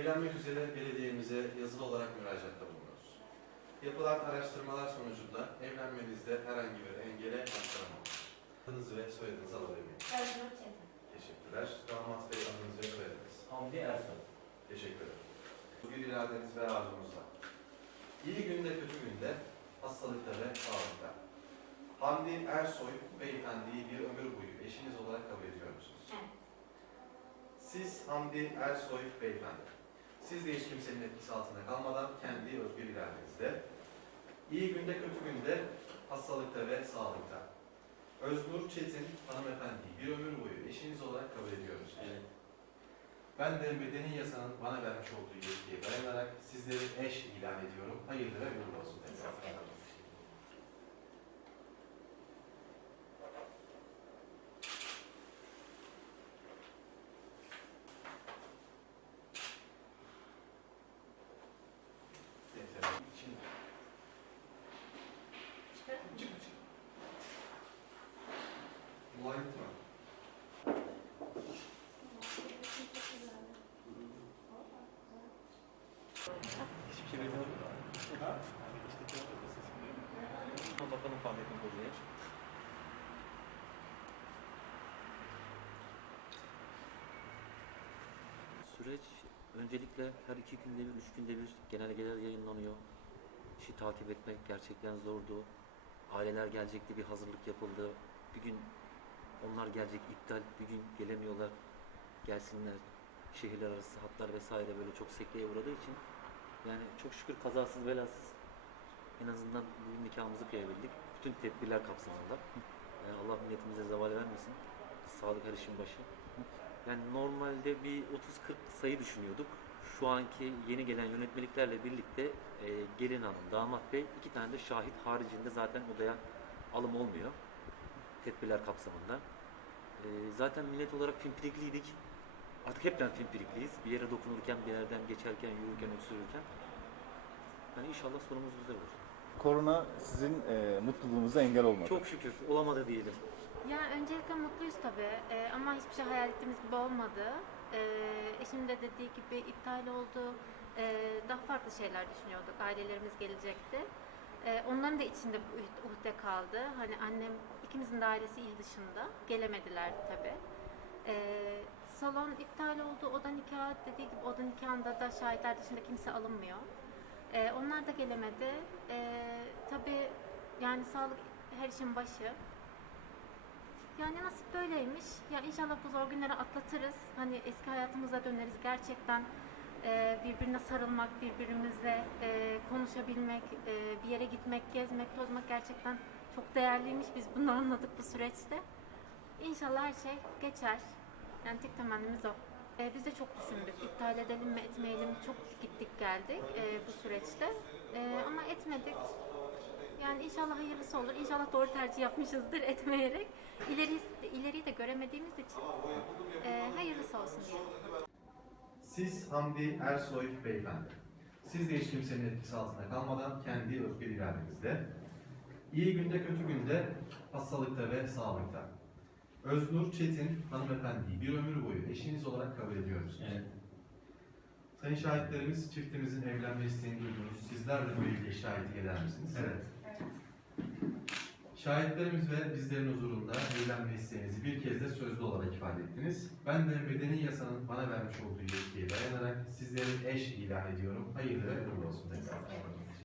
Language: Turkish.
Evlenmek üzere belediyemize yazılı olarak müracaatta bulunuyoruz. Yapılan araştırmalar sonucunda evlenmenizde herhangi bir engele rastlanamamış. Adınızı ve soyadınızı alabilir miyim? Özgür Çetin. Teşekkürler. Damat bey adınız ve soyadınız. Hamdi Ersoy. Teşekkür ederim. Bir iradeniz ve arzunuzla. İyi günde kötü günde, hastalıkta ve sağlıkta. Hamdi Ersoy beyefendiyi bir ömür boyu eşiniz olarak kabul ediyor musunuz? Evet. Siz Hamdi Ersoy beyefendi. Siz de hiç kimsenin etkisi altında kalmadan kendi özgür iradenizde, iyi günde kötü günde, hastalıkta ve sağlıkta. Öznur Çetin hanımefendiyi bir ömür boyu eşiniz olarak kabul ediyor musunuz? Evet. Ben de medeni yasanın bana vermiş olduğu yetkiye dayanarak sizleri eş ilan ediyorum. Hayırlı ve uğurlu olsun. Süreç öncelikle her iki günde bir, üç günde bir genelgeler yayınlanıyor. İşi takip etmek gerçekten zordu. Aileler gelecekti, bir hazırlık yapıldı. Bir gün onlar gelecek, iptal, bir gün gelemiyorlar. Gelsinler. Şehirler arası hatlar vesaire böyle çok sekteye uğradığı için yani çok şükür kazasız belasız en azından bugün nikahımızı kıyabildik. Bütün tedbirler kapsamında. Yani Allah milletimize zeval vermesin. Sağlık her işin başı. Yani normalde bir 30-40 sayı düşünüyorduk. Şu anki yeni gelen yönetmeliklerle birlikte e, gelin hanım, damat bey iki tane de şahit haricinde zaten odaya alım olmuyor. Tedbirler kapsamında. E, zaten millet olarak pimpirikliydik. Artık hepten pimpirikliyiz. Bir yere dokunurken, bir yerden geçerken, yürürken, öksürürken. Yani inşallah sonumuz güzel olur. Korona sizin e, mutluluğunuza engel olmadı. Çok şükür olamadı diyelim. Ya öncelikle mutluyuz tabii Ee, ama hiçbir şey hayal ettiğimiz gibi olmadı. Ee, eşim de dediği gibi iptal oldu. Ee, daha farklı şeyler düşünüyorduk. Ailelerimiz gelecekti. Ee, onların da içinde bu uhde- kaldı. Hani annem ikimizin de ailesi il dışında. Gelemediler tabii. Ee, salon iptal oldu. Oda nikahı dediği gibi oda nikahında da şahitler dışında kimse alınmıyor. Ee, onlar da gelemedi. Ee, tabii yani sağlık her işin başı. Yani nasip böyleymiş. Ya inşallah bu zor günleri atlatırız. Hani eski hayatımıza döneriz. Gerçekten e, birbirine sarılmak, birbirimizle e, konuşabilmek, e, bir yere gitmek, gezmek, tozmak gerçekten çok değerliymiş. Biz bunu anladık bu süreçte. İnşallah her şey geçer. Yani tek temennimiz o. E, biz de çok düşündük. İptal edelim mi, etmeyelim? Çok gittik geldik e, bu süreçte. E, ama etmedik. Yani inşallah hayırlısı olur. İnşallah doğru tercih yapmışızdır etmeyerek. İleri, ileriyi de göremediğimiz için e, hayırlısı olsun diye. Siz Hamdi Ersoy beyefendi. Siz de hiç kimsenin etkisi altında kalmadan kendi özgür iradenizde, iyi günde kötü günde, hastalıkta ve sağlıkta. Öznur Çetin hanımefendiyi bir ömür boyu eşiniz olarak kabul ediyor musunuz? Evet. Sayın şahitlerimiz çiftimizin evlenme isteğini duydunuz. Sizler de bu ilgili şahitlik eder misiniz? Evet. Şahitlerimiz ve bizlerin huzurunda evlenme isteğinizi bir kez de sözlü olarak ifade ettiniz. Ben de medeni yasanın bana vermiş olduğu yetkiye dayanarak sizleri eş ilan ediyorum. Hayırlı ve uğurlu olsun tekrar.